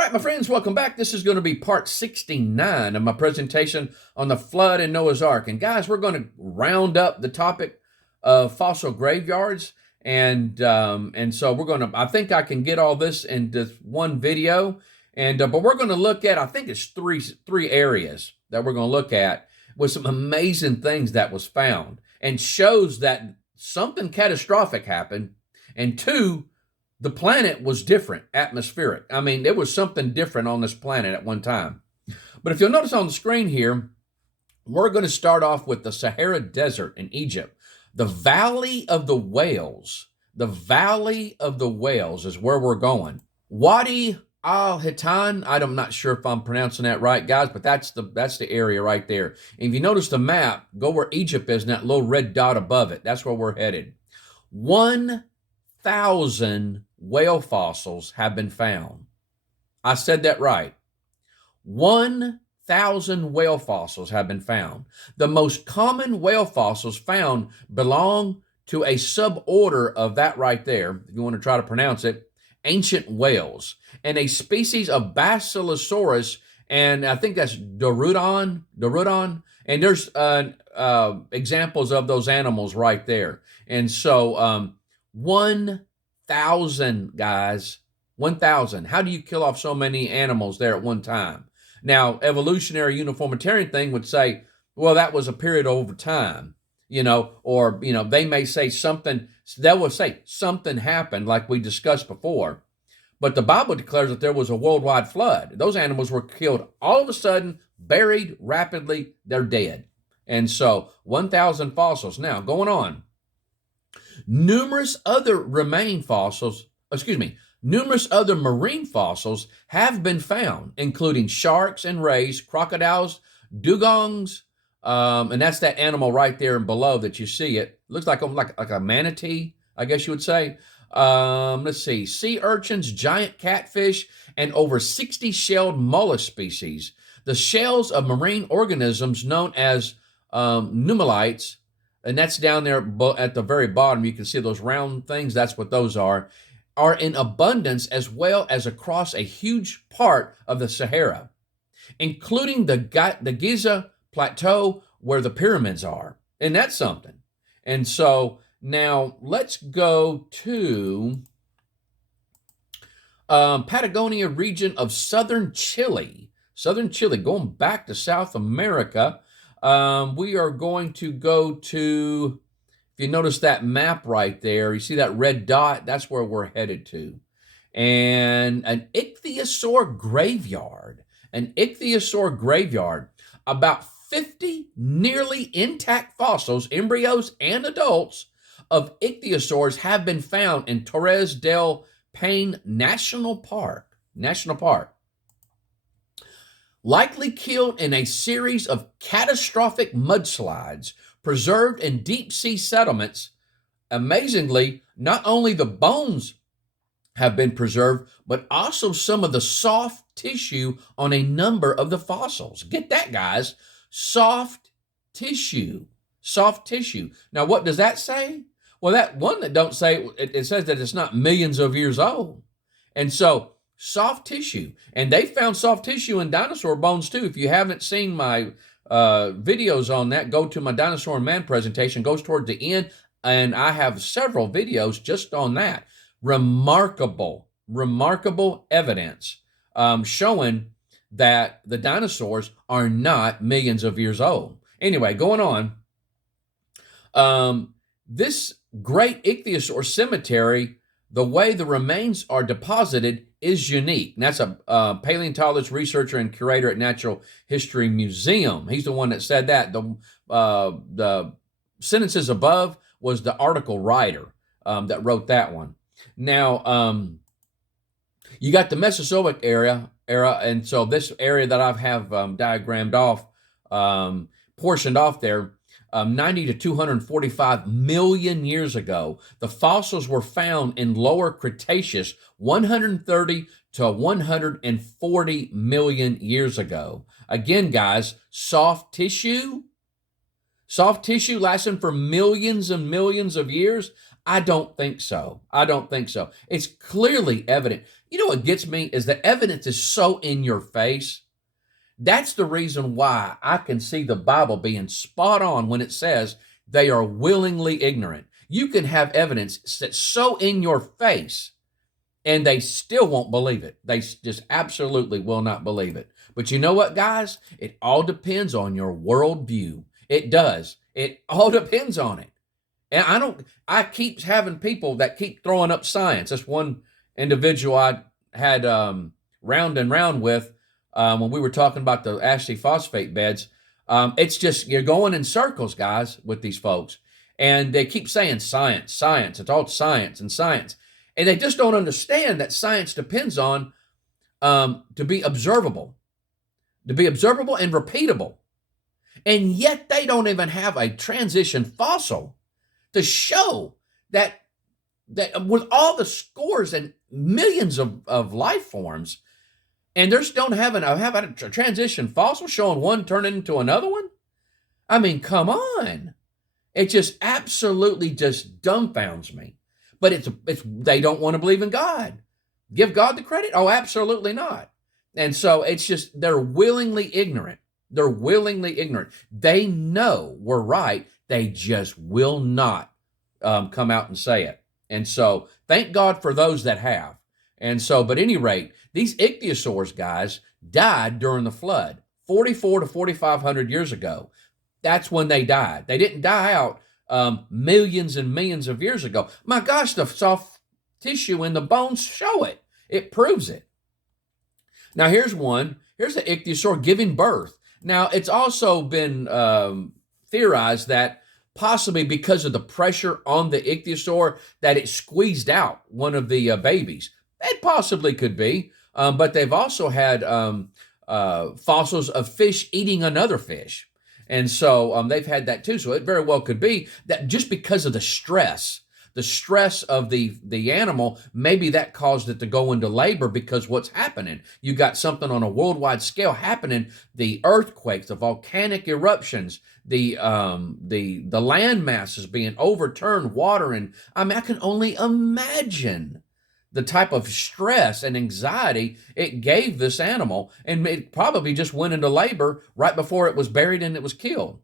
right, my friends, welcome back. This is going to be part 69 of my presentation on the flood in Noah's Ark. And guys, we're going to round up the topic of fossil graveyards. And so we're going to, I think I can get all this into one video. But we're going to look at, I think it's three areas that we're going to look at with some amazing things that was found and shows that something catastrophic happened. And two, the planet was different, atmospheric. I mean, there was something different on this planet at one time. But if you'll notice on the screen here, we're going to start off with the Sahara Desert in Egypt. The Valley of the Whales. The Valley of the Whales is where we're going. Wadi al-Hitan, I'm not sure if I'm pronouncing that right, guys, but that's the area right there. And if you notice the map, go where Egypt is and that little red dot above it. That's where we're headed. 1,000 whale fossils have been found. I said that right. 1,000 whale fossils have been found. The most common whale fossils found belong to a suborder of that right there, if you want to try to pronounce it, ancient whales, and a species of Basilosaurus, and I think that's Dorudon, and there's examples of those animals right there. And so 1,000, guys, 1,000. How do you kill off so many animals there at one time? Now, evolutionary uniformitarian thing would say, well, that was a period over time, or, they may say something, they will say something happened like we discussed before. But the Bible declares that there was a worldwide flood. Those animals were killed all of a sudden, buried rapidly, they're dead. And so 1,000 fossils. Now, going on. Numerous other marine fossils have been found, including sharks and rays, crocodiles, dugongs, and that's that animal right there and below that you see. It looks like a manatee, I guess you would say. Let's see, sea urchins, giant catfish, and over 60 shelled mollusk species. The shells of marine organisms known as nummulites, and that's down there at the very bottom. You can see those round things. That's what those are in abundance, as well as across a huge part of the Sahara, including the Giza Plateau where the pyramids are. And that's something. And so now let's go to Patagonia region of southern Chile, going back to South America. We are going to go to, if you notice that map right there, you see that red dot, that's where we're headed to. And an ichthyosaur graveyard, about 50 nearly intact fossils, embryos and adults of ichthyosaurs have been found in Torres del Paine National Park. Likely killed in a series of catastrophic mudslides preserved in deep sea settlements. Amazingly, not only the bones have been preserved, but also some of the soft tissue on a number of the fossils. Get that, guys. Soft tissue. Now, what does that say? Well, that one that don't say, it says that it's not millions of years old. And so soft tissue, and they found soft tissue in dinosaur bones too. If you haven't seen my videos on that, go to my Dinosaur and Man presentation, goes toward the end, and I have several videos just on that. Remarkable evidence showing that the dinosaurs are not millions of years old. Anyway, going on, this great ichthyosaur cemetery, the way the remains are deposited is unique. And that's a paleontologist, researcher, and curator at Natural History Museum. He's the one that said that. The sentences above was the article writer that wrote that one. Now, you got the Mesozoic era, and so this area that I have diagrammed off, portioned off there, 90 to 245 million years ago. The fossils were found in lower Cretaceous 130 to 140 million years ago. Again, guys, soft tissue Soft tissue lasting for millions and millions of years? I don't think so. I don't think so. It's clearly evident. You know what gets me is the evidence is so in your face. That's the reason why I can see the Bible being spot on when it says they are willingly ignorant. You can have evidence that's so in your face and they still won't believe it. They just absolutely will not believe it. But you know what, guys? It all depends on your worldview. It does. It all depends on it. And I keep having people that keep throwing up science. That's one individual I had round and round with when we were talking about the Ashley phosphate beds. It's just, you're going in circles, guys, with these folks. And they keep saying science, science. It's all science and science. And they just don't understand that science depends on to be observable and repeatable. And yet they don't even have a transition fossil to show that with all the scores and millions of life forms, and they're still having a transition fossil showing one turning into another one? I mean, come on. It just absolutely just dumbfounds me. But it's they don't want to believe in God. Give God the credit? Oh, absolutely not. And so it's just, they're willingly ignorant. They're willingly ignorant. They know we're right. They just will not come out and say it. And so thank God for those that have. And so, but at any rate, these ichthyosaurs, guys, died during the flood, 4,400 to 4,500 years ago. That's when they died. They didn't die out millions and millions of years ago. My gosh, the soft tissue in the bones show it. It proves it. Now, here's one. Here's the ichthyosaur giving birth. Now, it's also been theorized that possibly because of the pressure on the ichthyosaur that it squeezed out one of the babies. That possibly could be. But they've also had fossils of fish eating another fish. And so they've had that too. So it very well could be that just because of the stress of the animal, maybe that caused it to go into labor, because what's happening? You got something on a worldwide scale happening, the earthquakes, the volcanic eruptions, the land masses being overturned, water, and I mean, I can only imagine the type of stress and anxiety it gave this animal, and it probably just went into labor right before it was buried and it was killed.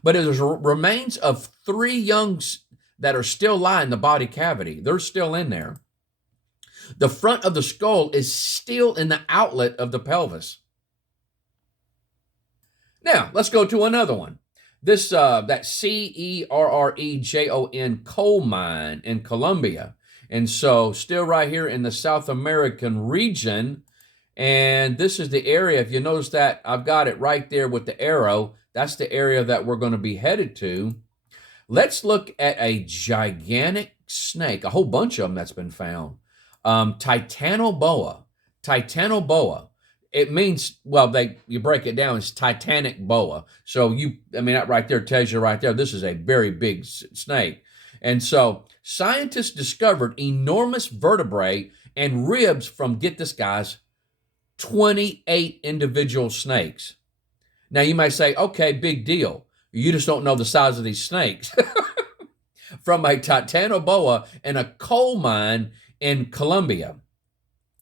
But there's remains of 3 youngs that are still lying in the body cavity. They're still in there. The front of the skull is still in the outlet of the pelvis. Now, let's go to another one. This, that Cerrejon coal mine in Colombia. And so still right here in the South American region. And this is the area, if you notice that, I've got it right there with the arrow. That's the area that we're going to be headed to. Let's look at a gigantic snake, a whole bunch of them that's been found. Titanoboa. Titanoboa. It means, well, you break it down, it's Titanic boa. So that right there tells you right there, this is a very big snake. And so scientists discovered enormous vertebrae and ribs from, get this, guys, 28 individual snakes. Now you might say, okay, big deal. You just don't know the size of these snakes. From a Titanoboa in a coal mine in Colombia.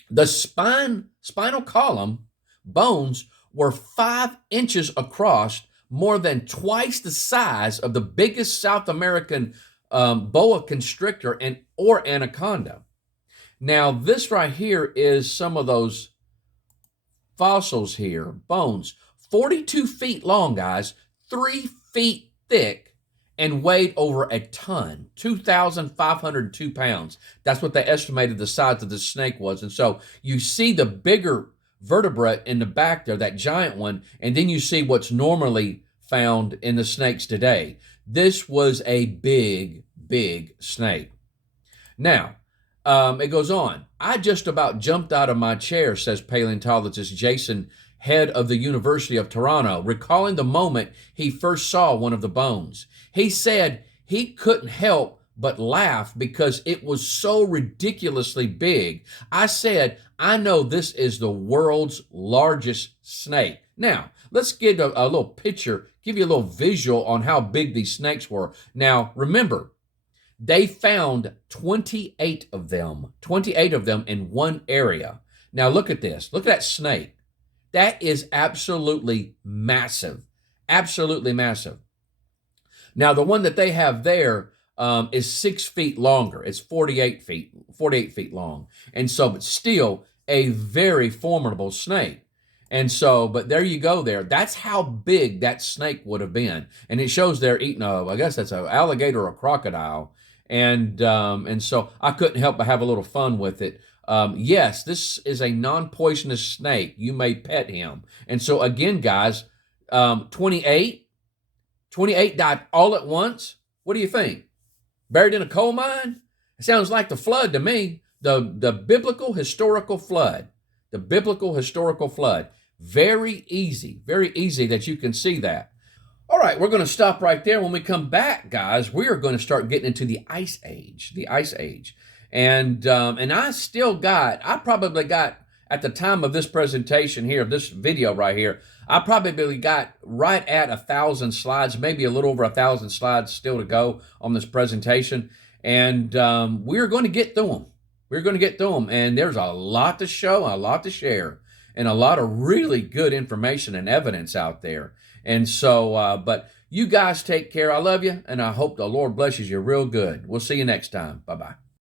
The spinal column bones were 5 inches across, more than twice the size of the biggest South American boa constrictor or anaconda. Now, this right here is some of those fossils here, bones. 42 feet long, guys, 3 feet thick, and weighed over a ton, 2,502 pounds. That's what they estimated the size of the snake was. And so you see the bigger vertebrate in the back there, that giant one, and then you see what's normally found in the snakes today. This was a big, big snake. Now, it goes on. I just about jumped out of my chair, says paleontologist Jason, head of the University of Toronto, recalling the moment he first saw one of the bones. He said he couldn't help but laugh because it was so ridiculously big. I said, I know this is the world's largest snake. Now, let's get a little picture give you a little visual on how big these snakes were. Now, remember, they found 28 of them in one area. Now, look at this. Look at that snake. That is absolutely massive. Absolutely massive. Now, the one that they have there is 6 feet longer. It's 48 feet long. And so, but still a very formidable snake. And so, but there you go there. That's how big that snake would have been. And it shows they're eating I guess that's an alligator or a crocodile. And so I couldn't help but have a little fun with it. Yes, this is a non-poisonous snake. You may pet him. And so again, guys, 28 died all at once. What do you think? Buried in a coal mine? It sounds like the flood to me. The biblical historical flood. The biblical historical flood. Very easy that you can see that. All right, we're going to stop right there. When we come back, guys, we are going to start getting into the Ice Age. The Ice Age. And I probably got, at the time of this presentation here, of this video right here, I probably got right at 1,000 slides, maybe a little over 1,000 slides still to go on this presentation. And we're going to get through them. We're going to get through them. And there's a lot to show, a lot to share, and a lot of really good information and evidence out there. And so, but you guys take care. I love you, and I hope the Lord blesses you real good. We'll see you next time. Bye-bye.